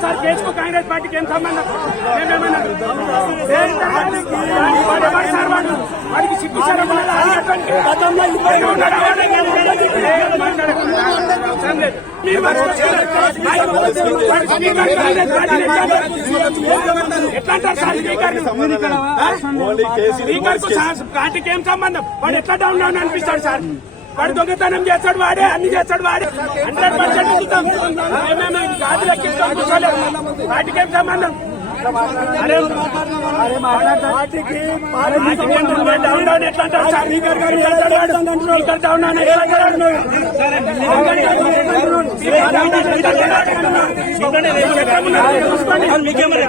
Sir కేసుకు కాంగ్రెస్ పార్టీకి ఏం సంబంధం మేమేమన్నా వాడు ఎవరు సార్ వాడు మీకేమన్నా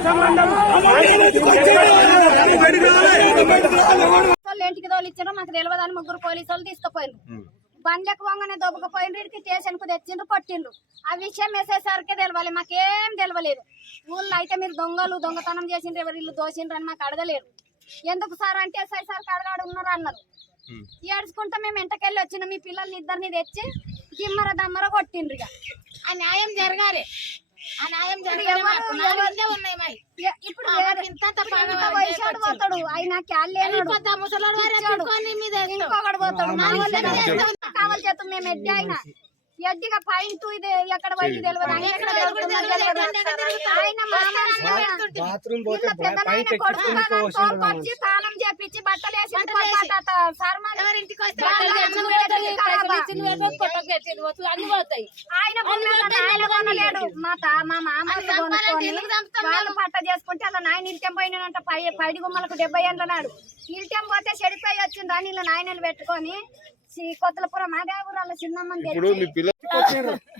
సంబంధం ఇంటికి తోలిచ్చారు మాకు తెలియదు అని ముగ్గురు పోలీసు వాళ్ళు తీసుకుపోయిండ్రు బండ్లకు వంగనే దొబ్బకపోయిండ్రు ఇక్కడికి స్టేషన్కు తెచ్చిండ్రు పట్టిండ్రు ఆ విషయం వేసేసరికి తెలవాలి మాకేం తెలవలేదు. ఊళ్ళో అయితే మీరు దొంగలు దొంగతనం చేసిండ్రు ఎవరు ఇల్లు దోసిండ్రు అని మాకు అడగలేరు. ఎందుకు సార్ అంటే ఎస్ఐ సార్ కడగాడు ఉన్నారు అన్నారు. ఏడ్చుకుంటా మేము ఇంటకెళ్ళి వచ్చిన మీ పిల్లల్ని ఇద్దరిని తెచ్చి గిమ్మర దమ్మర కొట్టిండ్రు ఇక. ఆ న్యాయం జరగాలి. ఆ న్యాయం పోతాడు. ఆయన ముసలోడు మీద. కావాలి చేస్తాం మేము ఎడ్డి ఆయన ఎడ్డిగా పాయింట్ ఇది ఎక్కడ పోయింది తెలియదు స్నానం చేపించి బట్టలు వేసి వాళ్ళ పెట్టి చేసుకుంటే అలా నాయన ఇల్టెం పోయినంట పై పైడి గుమ్మలకు డెబ్బై ఏళ్ళ నాడు. ఇల్టెం పోతే చెడిపోయి వచ్చింది అని ఇలా నాయనలు పెట్టుకొని కొత్తలపురం ఊరాల చిన్నమ్మని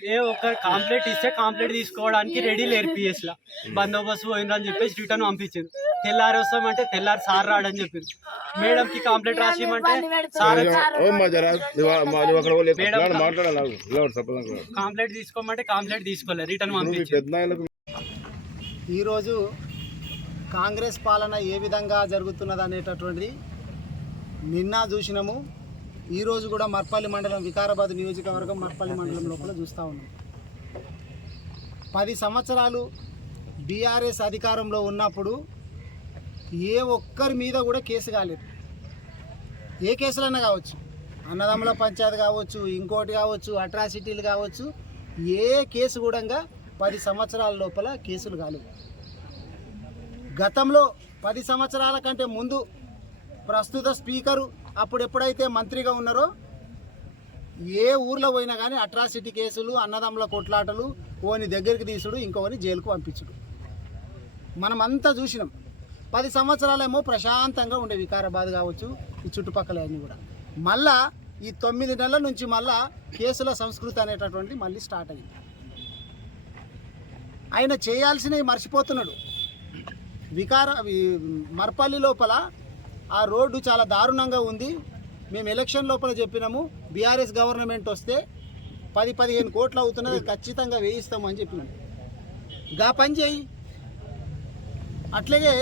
ఏ ఒక కాంప్లైంట్ ఇస్తే కాంప్లైంట్ తీసుకోవడానికి రెడీ లేరు పిఎస్ లా. బందోబస్తు పోయిందని చెప్పేసి రిటర్న్ పంపించింది తెల్లారి వస్తామంటే తెల్లారి సార్ రాడని చెప్పింది మేడం కి కాంప్లైంట్ రాసి ఇవ్వమంటే సార్ కాంప్లైంట్ తీసుకోమంటే కాంప్లైంట్ తీసుకోలేదు రిటర్న్ పంపించింది ఈరోజు కాంగ్రెస్ పాలన ఏ విధంగా జరుగుతున్నది అనేటటువంటిది నిన్న చూసినాము. ఈరోజు కూడా మర్పల్లి మండలం వికారాబాద్ నియోజకవర్గం మర్పల్లి మండలం లోపల చూస్తూ ఉన్నాం. పది సంవత్సరాలు బీఆర్ఎస్ అధికారంలో ఉన్నప్పుడు ఏ ఒక్కరి మీద కూడా కేసు కాలేదు. ఏ కేసులైనా కావచ్చు. అన్నదమ్ముల పంచాయతీ కావచ్చు ఇంకోటి కావచ్చు అట్రాసిటీలు కావచ్చు ఏ కేసు కూడా పది సంవత్సరాల లోపల కేసులు కాలేవు గతంలో పది సంవత్సరాల కంటే ముందు ప్రస్తుత స్పీకరు అప్పుడు ఎప్పుడైతే మంత్రిగా ఉన్నారో ఏ ఊర్లో పోయినా కానీ అట్రాసిటీ కేసులు అన్నదమ్ముల కొట్లాటలు ఓని దగ్గరికి తీసుడు ఇంకోని జైలుకు పంపించుడు. మనమంతా చూసినాం. పది సంవత్సరాలేమో ప్రశాంతంగా ఉండే వికారాబాద్ కావచ్చు ఈ చుట్టుపక్కల అన్నీ కూడా. మళ్ళా ఈ తొమ్మిది నెలల నుంచి మళ్ళా కేసుల సంస్కృతి అనేటటువంటిది మళ్ళీ స్టార్ట్ అయింది. ఆయన చేయాల్సినవి మర్చిపోతున్నాడు. వికార మర్పల్లి లోపల ఆ రోడ్డు చాలా దారుణంగా ఉంది. మేము ఎలక్షన్ లోపల చెప్పినాము. బీఆర్ఎస్ గవర్నమెంట్ వస్తే పది పదిహేను కోట్లు అవుతున్నది ఖచ్చితంగా వేయిస్తాము అని చెప్పినాము గా పని చేయి. అట్లాగే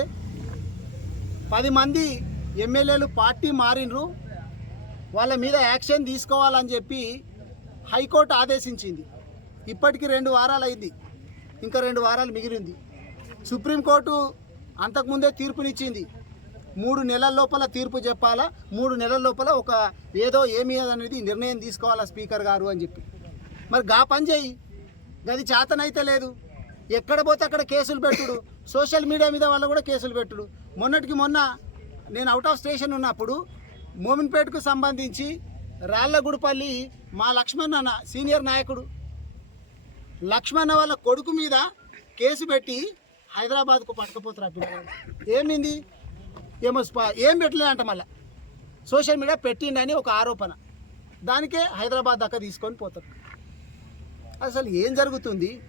పది మంది ఎమ్మెల్యేలు పార్టీ మారినరు వాళ్ళ మీద యాక్షన్ తీసుకోవాలని చెప్పి హైకోర్టు ఆదేశించింది. ఇప్పటికి రెండు వారాలు అయింది. ఇంకా రెండు వారాలు మిగిలింది. సుప్రీంకోర్టు అంతకుముందే తీర్పునిచ్చింది. మూడు నెలల లోపల తీర్పు చెప్పాలా? మూడు నెలల లోపల ఒక ఏదో ఏమి అనేది నిర్ణయం తీసుకోవాలా స్పీకర్ గారు అని చెప్పి. మరి గా పని చేయి. గది చేతనైతే లేదు. ఎక్కడ పోతే అక్కడ కేసులు పెట్టుడు. సోషల్ మీడియా మీద వాళ్ళు కూడా కేసులు పెట్టుడు. మొన్నటికి మొన్న నేను అవుట్ ఆఫ్ స్టేషన్ ఉన్నప్పుడు మోమిన్పేటకు సంబంధించి రాళ్ళగుడిపల్లి మా లక్ష్మణ్ అన్న సీనియర్ నాయకుడు లక్ష్మణ వాళ్ళ కొడుకు మీద కేసు పెట్టి హైదరాబాద్కు పట్టుకపోతారు ఆ పిల్లగాడు ఏమింది? ఏమో స్పా- ఏం పెట్టలేదంట మళ్ళా. సోషల్ మీడియా పెట్టిండని ఒక ఆరోపణ. దానికే హైదరాబాద్ దాకా తీసుకొని పోతారు. అసలు ఏం జరుగుతుంది?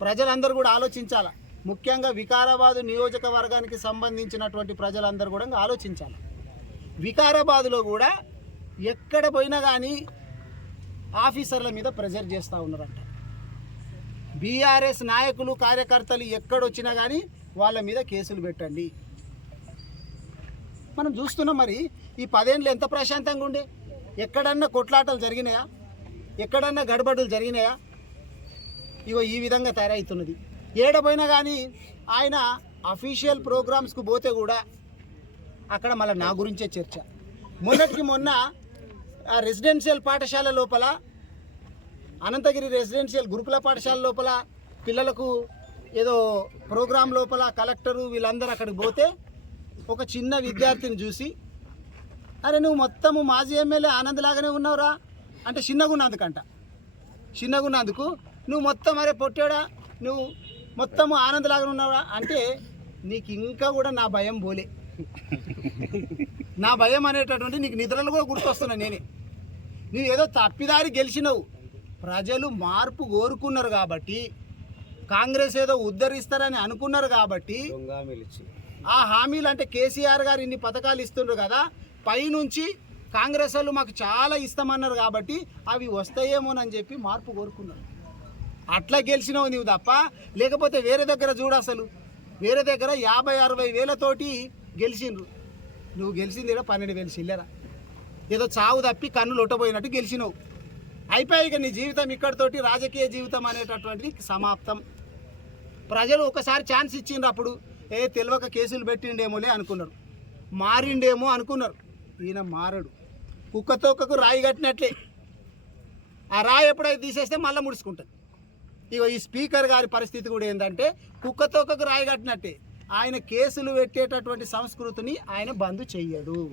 ప్రజలందరూ కూడా ఆలోచించాలా? ముఖ్యంగా వికారాబాదు నియోజకవర్గానికి సంబంధించినటువంటి ప్రజలందరూ కూడా ఆలోచించాలి? వికారాబాదులో కూడా ఎక్కడ పోయినా కానీ ఆఫీసర్ల మీద ప్రెజర్ చేస్తూ ఉన్నారంట. బీఆర్ఎస్ నాయకులు కార్యకర్తలు ఎక్కడొచ్చినా కానీ వాళ్ళ మీద కేసులు పెట్టండి. మనం చూస్తున్నాం మరి ఈ పదేళ్ళు ఎంత ప్రశాంతంగా ఉండే? ఎక్కడన్నా కొట్లాటలు జరిగినాయా? ఎక్కడన్నా గడబడులు జరిగినాయా? ఇగో ఈ విధంగా తయారవుతున్నది. ఏడపోయినా కానీ ఆయన అఫీషియల్ ప్రోగ్రామ్స్కి పోతే కూడా అక్కడ మళ్ళీ నా గురించే చర్చ. మొన్నటికి మొన్న రెసిడెన్షియల్ పాఠశాల లోపల అనంతగిరి రెసిడెన్షియల్ గురుకుల పాఠశాల లోపల పిల్లలకు ఏదో ప్రోగ్రాం లోపల కలెక్టరు వీళ్ళందరూ అక్కడికి పోతే ఒక చిన్న విద్యార్థిని చూసి అరే నువ్వు మొత్తము మాజీ ఎమ్మెల్యే ఆనందలాగానే ఉన్నావురా? అంటే చిన్నగున్నందుకంట. చిన్నగున్నందుకు నువ్వు మొత్తం అరే పొట్టాడా? నువ్వు మొత్తము ఆనందలాగానే ఉన్నావురా? అంటే నీకు ఇంకా కూడా నా భయం పోలే నా భయం అనేటటువంటి నీకు నిద్రలు కూడా గుర్తొస్తున్నా నేనే. నువ్వు ఏదో తప్పిదారి గెలిచినవు. ప్రజలు మార్పు కోరుకున్నారు కాబట్టి కాంగ్రెస్ ఏదో ఉద్ధరిస్తారని అనుకున్నారు కాబట్టి ఆ హామీలు అంటే కేసీఆర్ గారు ఇన్ని పథకాలు ఇస్తుండ్రు కదా పైనుంచి కాంగ్రెస్ వాళ్ళు మాకు చాలా ఇస్తామన్నారు కాబట్టి అవి వస్తాయేమోనని చెప్పి మార్పు కోరుకున్నారు. అట్లా గెలిచినావు నీవు తప్ప లేకపోతే వేరే దగ్గర చూడు అసలు. వేరే దగ్గర యాభై అరవై వేలతోటి గెలిచిండ్రు. నువ్వు గెలిచింది ఏదో పన్నెండు వేలు చిల్లరా. ఏదో చావు తప్పి కన్నులు ఒట్టబోయినట్టు గెలిచినావు. అయిపోయి ఇక నీ జీవితం ఇక్కడితోటి రాజకీయ జీవితం అనేటటువంటిది సమాప్తం. ప్రజలు ఒకసారి ఛాన్స్ ఇచ్చిండ్రు అప్పుడు. ఏ తెలియక కేసులు పెట్టిండేమోలే అనుకున్నారు. మారిండేమో అనుకున్నారు. ఈయన మారడు. కుక్క తోకకు రాయి కట్టినట్లే. ఆ రాయి ఎప్పుడైతే తీసేస్తే మళ్ళీ ముడుచుకుంటుంది. ఇగో ఈ స్పీకర్ గారి పరిస్థితి కూడా ఏంటంటే కుక్క తోకకు రాయి కట్టినట్టే. ఆయన కేసులు పెట్టేటటువంటి సంస్కృతిని ఆయన బంద్ చెయ్యడు.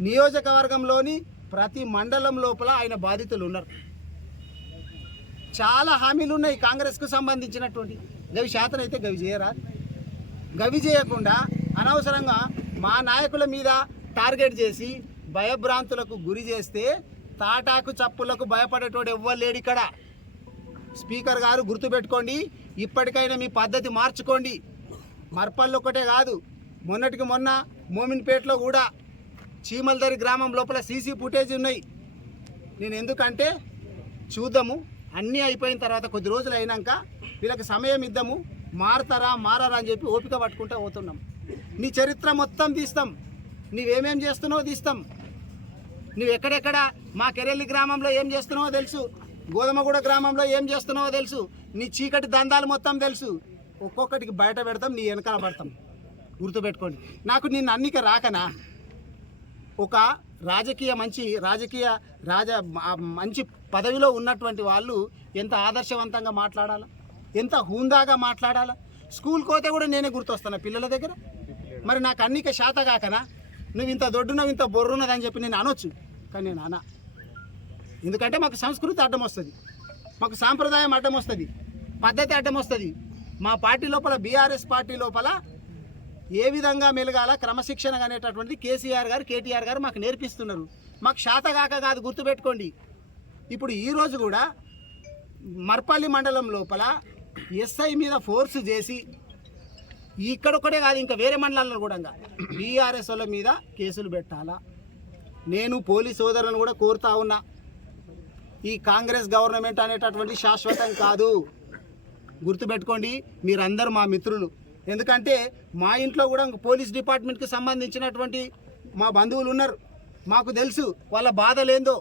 నియోజకవర్గంలోని ప్రతి మండలం లోపల ఆయన బాధితులు ఉన్నారు. చాలా హామీలు ఉన్నాయి కాంగ్రెస్కు సంబంధించినటువంటి. గవి శాతం అయితే గవి చేయరా? గవి చేయకుండా అనవసరంగా మా నాయకుల మీద టార్గెట్ చేసి భయభ్రాంతులకు గురి చేస్తే తాటాకు చప్పులకు భయపడేటోడు ఎవ్వలేడు ఇక్కడ. స్పీకర్ గారు గుర్తుపెట్టుకోండి ఇప్పటికైనా మీ పద్ధతి మార్చుకోండి. మర్పల్లి ఒకటే కాదు మొన్నటికి మొన్న మోమిన్పేటలో కూడా చీమల్దరి గ్రామం లోపల సీసీ ఫుటేజ్ ఉన్నాయి. నేను ఎందుకంటే చూద్దాము అన్నీ అయిపోయిన తర్వాత కొద్ది రోజులు అయినాక వీళ్ళకి సమయం ఇద్దాము మారతారా మారారా అని చెప్పి ఓపిక పట్టుకుంటూ పోతున్నాం. నీ చరిత్ర మొత్తం తీస్తాం. నీవేమేం చేస్తున్నావో తీస్తాం. నువ్వు ఎక్కడెక్కడ మా కెరెల్లి గ్రామంలో ఏం చేస్తున్నావో తెలుసు. గోధుమగూడ గ్రామంలో ఏం చేస్తున్నావో తెలుసు. నీ చీకటి దందాలు మొత్తం తెలుసు. ఒక్కొక్కటికి బయట పెడతాం నీ వెనకాల పడతాం. గుర్తుపెట్టుకోండి. నాకు నిన్ను అన్నిక రాకనా? ఒక రాజకీయ మంచి రాజకీయ రాజ మంచి పదవిలో ఉన్నటువంటి వాళ్ళు ఎంత ఆదర్శవంతంగా మాట్లాడాలా? ఎంత హుందాగా మాట్లాడాలా? స్కూల్కి పోతే కూడా నేనే గుర్తొస్తాను పిల్లల దగ్గర. మరి నాకు అన్నిక శాత కాకనా? నువ్వు ఇంత దొడ్డున్నావు ఇంత బొర్రున్నదని చెప్పి నేను అనొచ్చు కానీ నేను అనా. ఎందుకంటే మాకు సంస్కృతి అడ్డం వస్తుంది. మాకు సాంప్రదాయం అడ్డం వస్తుంది. పద్ధతి అడ్డం వస్తుంది. మా పార్టీ లోపల బీఆర్ఎస్ పార్టీ లోపల ఏ విధంగా మెలగాల క్రమశిక్షణ అనేటటువంటిది కేసీఆర్ గారు కేటీఆర్ గారు మాకు నేర్పిస్తున్నారు. మాకు శాతగాక కాదు గుర్తుపెట్టుకోండి. ఇప్పుడు ఈరోజు కూడా మర్పల్లి మండలం లోపల ఎస్ఐ మీద ఫోర్స్ చేసి ఇక్కడొక్కడే కాదు ఇంకా వేరే మండలాల్లో కూడా బీఆర్ఎస్ వాళ్ళ మీద కేసులు పెట్టాలా? నేను పోలీస్ సోదరులను కూడా కోరుతా ఉన్నా. ఈ కాంగ్రెస్ గవర్నమెంట్ అనేటటువంటి శాశ్వతం కాదు. గుర్తుపెట్టుకోండి మీరందరూ మా మిత్రులు. ఎందుకంటే మా ఇంట్లో కూడా పోలీస్ డిపార్ట్మెంట్కి సంబంధించినటువంటి మా బంధువులు ఉన్నారు. మాకు తెలుసు వాళ్ళ బాధలేందో.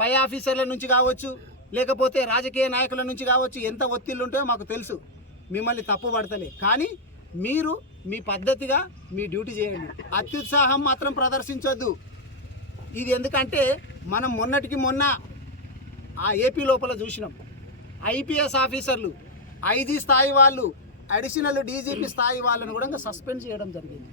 పై ఆఫీసర్ల నుంచి కావచ్చు లేకపోతే రాజకీయ నాయకుల నుంచి కావచ్చు ఎంత ఒత్తిళ్ళు ఉంటాయో మాకు తెలుసు. మిమ్మల్ని తప్పు పడతలే. కానీ మీరు మీ పద్ధతిగా మీ డ్యూటీ చేయండి. అత్యుత్సాహం మాత్రం ప్రదర్శించొద్దు. ఇది ఎందుకంటే మనం మొన్నటికి మొన్న ఆ ఏపీ లోపల చూసినాం. ఐపీఎస్ ఆఫీసర్లు ఐజీ స్థాయి వాళ్ళు అడిషనల్ డీజీపీ స్థాయి వాళ్ళను కూడా సస్పెండ్ చేయడం జరిగింది.